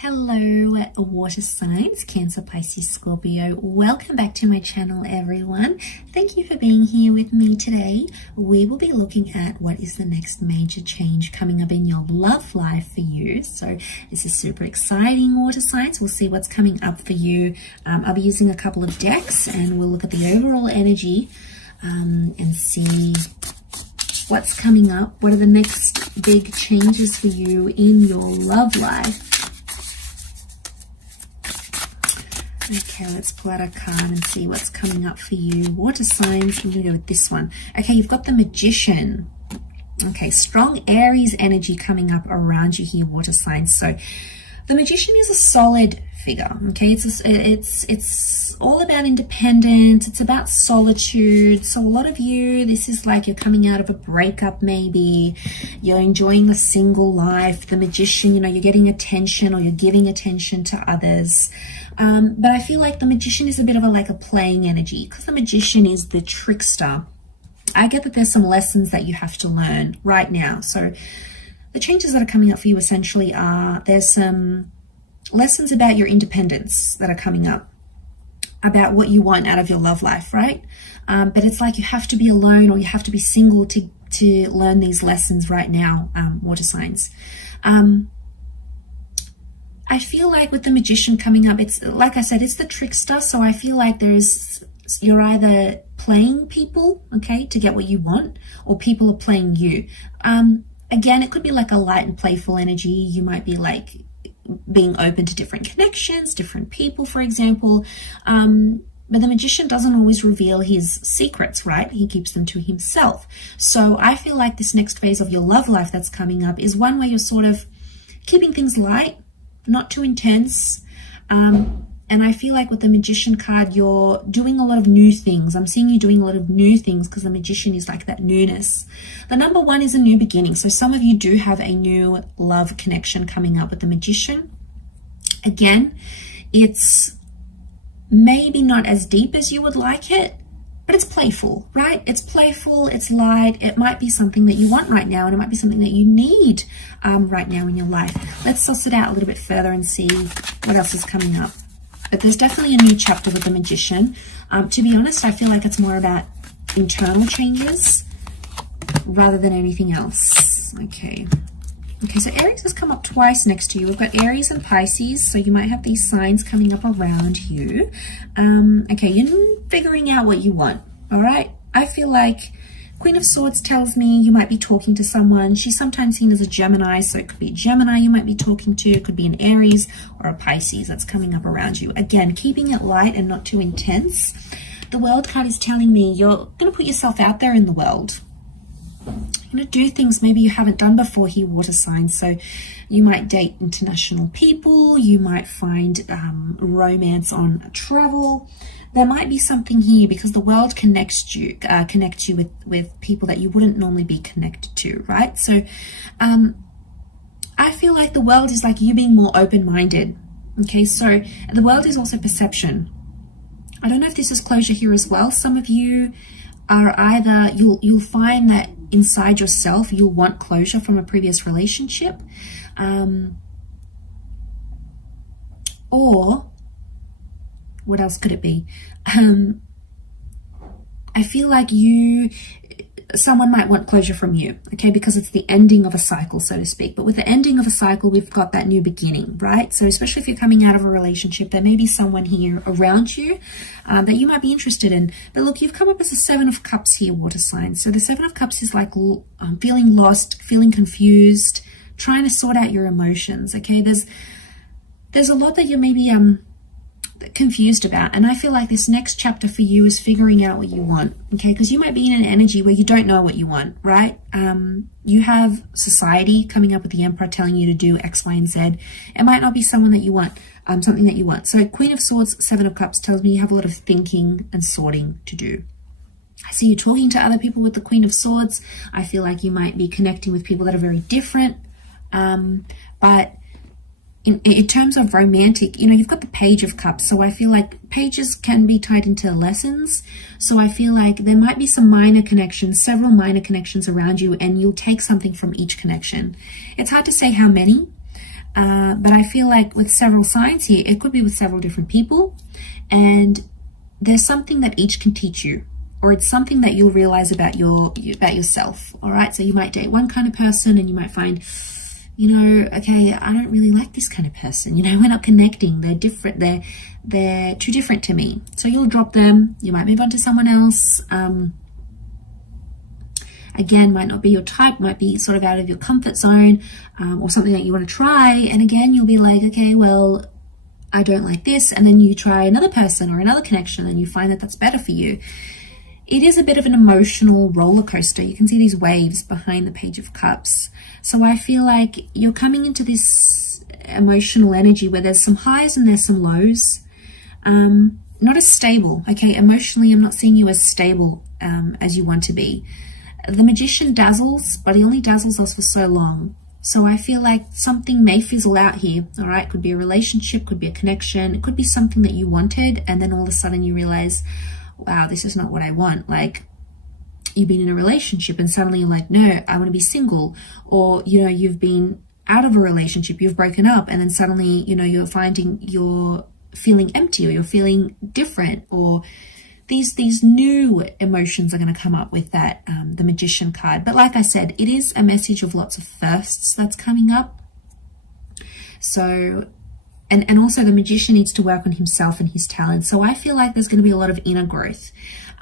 Hello, water signs, Cancer, Pisces, Scorpio. Welcome back to my channel, everyone. Thank you for being here with me today. We will be looking at what is the next major change coming up in your love life for you. So this is super exciting, water signs. We'll see what's coming up for you. I'll be using a couple of decks and we'll look at the overall energy and see what's coming up. What are the next big changes for you in your love life? Okay, let's pull out a card and see what's coming up for you. Water signs, I'm going to go with this one. Okay, you've got the Magician. Okay, strong Aries energy coming up around you here, water signs. So the Magician is a solid figure, okay? It's all about independence. It's about solitude. So a lot of you, this is like you're coming out of a breakup maybe. You're enjoying a single life. The Magician, you know, you're getting attention or you're giving attention to others. But I feel like the Magician is a bit of a playing energy because the Magician is the trickster. I get that there's some lessons that you have to learn right now. So the changes that are coming up for you essentially are there's some lessons about your independence that are coming up, about what you want out of your love life, right? But it's like you have to be alone or you have to be single to learn these lessons right now, water signs. I feel like with the Magician coming up, it's like I said, it's the trickster. So I feel like you're either playing people, okay, to get what you want, or people are playing you. Again, it could be like a light and playful energy. You might be like being open to different connections, different people, for example. But the Magician doesn't always reveal his secrets, right? He keeps them to himself. So I feel like this next phase of your love life that's coming up is one where you're sort of keeping things light, not too intense. And I feel like with the Magician card, you're doing a lot of new things. I'm seeing you doing a lot of new things because the Magician is like that newness. The number one is a new beginning. So some of you do have a new love connection coming up with the Magician. Again, it's maybe not as deep as you would like it, but it's playful, right? It's playful, it's light. It might be something that you want right now, and it might be something that you need right now in your life. Let's suss it out a little bit further and see what else is coming up. But there's definitely a new chapter with the Magician. To be honest, I feel like it's more about internal changes rather than anything else. Okay, so Aries has come up twice next to you. We've got Aries and Pisces, so you might have these signs coming up around you. Okay, you're figuring out what you want, all right? I feel like Queen of Swords tells me you might be talking to someone. She's sometimes seen as a Gemini, so it could be a Gemini you might be talking to. It could be an Aries or a Pisces that's coming up around you. Again, keeping it light and not too intense. The World card is telling me you're going to put yourself out there in the world. You're going to do things maybe you haven't done before here, water signs. So you might date international people. You might find romance on travel. There might be something here because the world connects you with people that you wouldn't normally be connected to, right? So I feel like the world is like you being more open-minded. Okay, so the world is also perception. I don't know if this is closure here as well. Some of you are either, you'll find that inside yourself, you'll want closure from a previous relationship, or what else could it be? I feel like someone might want closure from you, okay, because it's the ending of a cycle, so to speak. But with the ending of a cycle, we've got that new beginning, right? So especially if you're coming out of a relationship, there may be someone here around you that you might be interested in. But look, you've come up as a Seven of Cups here, water signs. So the Seven of Cups is like feeling lost, feeling confused, trying to sort out your emotions, okay? There's a lot that you're maybe confused about, and I feel like this next chapter for you is figuring out what you want, okay? Because you might be in an energy where you don't know what you want, right? You have society coming up with the Emperor telling you to do X, Y, and Z. It might not be someone that you want, something that you want. So Queen of Swords, Seven of Cups tells me you have a lot of thinking and sorting to do. I see you talking to other people with the Queen of Swords. I feel like you might be connecting with people that are very different, but in terms of romantic, you know, you've got the Page of Cups. So I feel like pages can be tied into lessons. So I feel like there might be some minor connections, several minor connections around you, and you'll take something from each connection. It's hard to say how many, But I feel like with several signs here, it could be with several different people, and there's something that each can teach you, or it's something that you'll realize about yourself. All right, so you might date one kind of person and you might find, okay, I don't really like this kind of person. We're not connecting. They're different. They're too different to me. So you'll drop them. You might move on to someone else. Again, might not be your type, might be sort of out of your comfort zone, or something that you want to try. And again, you'll be like, okay, well, I don't like this. And then you try another person or another connection and you find that that's better for you. It is a bit of an emotional roller coaster. You can see these waves behind the Page of Cups. So I feel like you're coming into this emotional energy where there's some highs and there's some lows. Not as stable, okay? Emotionally, I'm not seeing you as stable as you want to be. The Magician dazzles, but he only dazzles us for so long. So I feel like something may fizzle out here, all right? Could be a relationship, could be a connection. It could be something that you wanted, and then all of a sudden you realize, wow, this is not what I want. Like, you've been in a relationship and suddenly you're like, no, I want to be single. Or, you've been out of a relationship, you've broken up, and then suddenly, you're finding you're feeling empty, or you're feeling different, or these new emotions are going to come up with that, the Magician card. But like I said, it is a message of lots of firsts that's coming up. So, and also the Magician needs to work on himself and his talent. So I feel like there's going to be a lot of inner growth.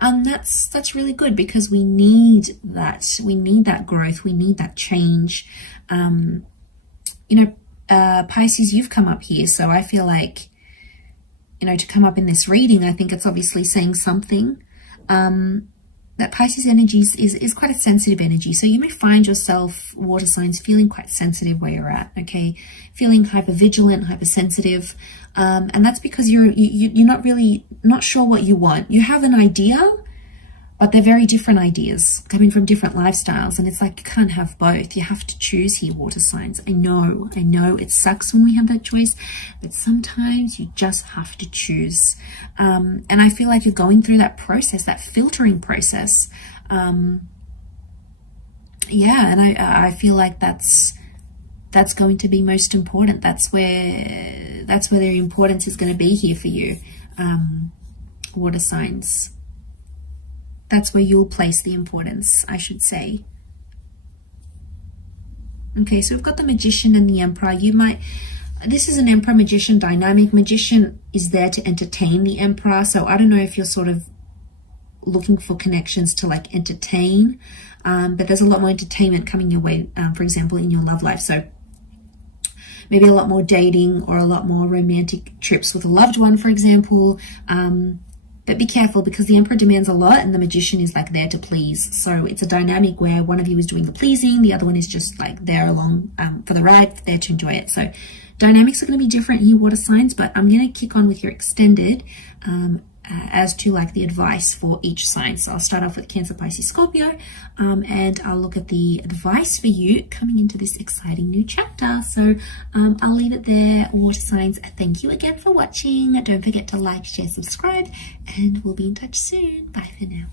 That's really good, because we need that. We need that growth. We need that change. Pisces, you've come up here. So I feel like, to come up in this reading, I think it's obviously saying something. That Pisces energy is quite a sensitive energy. So you may find yourself, water signs, feeling quite sensitive where you're at, okay? Feeling hypervigilant, hypersensitive. And that's because you're not sure what you want. You have an idea, but they're very different ideas coming from different lifestyles. And it's like, you can't have both. You have to choose here, water signs. I know it sucks when we have that choice, but sometimes you just have to choose. And I feel like you're going through that process, that filtering process. And I feel like that's going to be most important. That's where the importance is going to be here for you, water signs. That's where you'll place the importance, I should say. Okay, so we've got the Magician and the Emperor. This is an Emperor-Magician dynamic. Magician is there to entertain the Emperor. So I don't know if you're sort of looking for connections to like entertain, but there's a lot more entertainment coming your way, for example, in your love life. So maybe a lot more dating or a lot more romantic trips with a loved one, for example. But be careful, because the Emperor demands a lot and the Magician is like there to please. So it's a dynamic where one of you is doing the pleasing, the other one is just like there along for the ride, there to enjoy it. So dynamics are going to be different here, water signs, but I'm going to kick on with your extended as to like the advice for each sign. So I'll start off with Cancer, Pisces, Scorpio, and I'll look at the advice for you coming into this exciting new chapter. So I'll leave it there, water signs. Thank you again for watching. Don't forget to like, share, subscribe, and we'll be in touch soon. Bye for now.